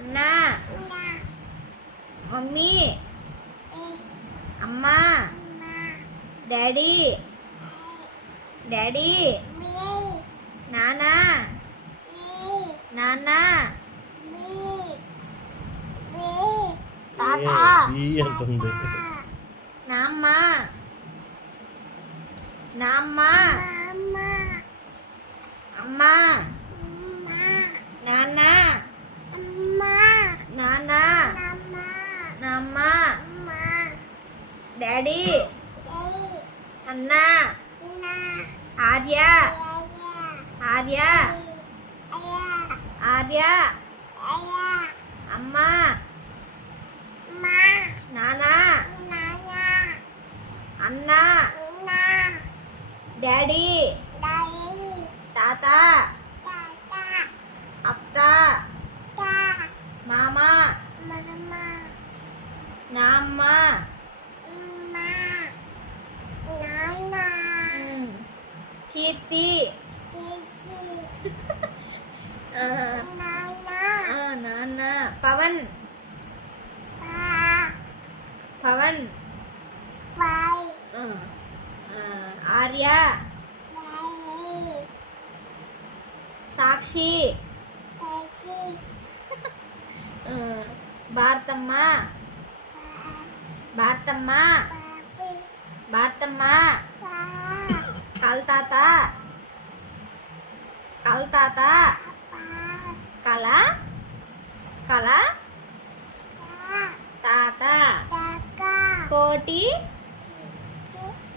అన్నా, మమ్మీ, అమ్మా, daddy, daddy, నానా, నాన్నా, తాత, నామ్మ, నామ్మ, అమ్మా, నాన్న, నాన్న, నామ్మ, డాడీ, అన్న, ఆర్య, ఆర్య, ఆర్య, అమ్మ, నాన్న, అన్న, డాడీ, తాత, అత్త, మామ, నామ్మ, కీర్తి, నాన్న, పవన్, పవన్, ఆర్య, సాక్షి, భారతమ్మ, భారతమ్మ, భారతమ్మ, కల్తాత, కల్తాత, కళ, కళ, తాత, కోటి,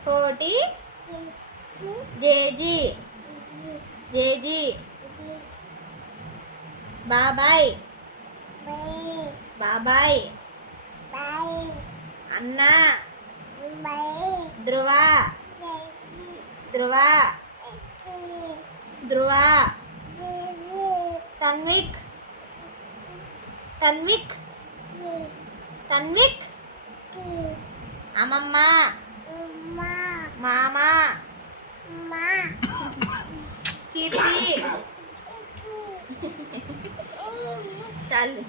కోటి, జేజీ, జేజీ, బాబాయ్, బాబాయ్, అన్న, ధ్రువ, ధ్రువ, ధ్రువ, తన్విక్, తన్విక్, తన్విక్, అమ్మమ్మ, మామ, కీర్తి, చాలు.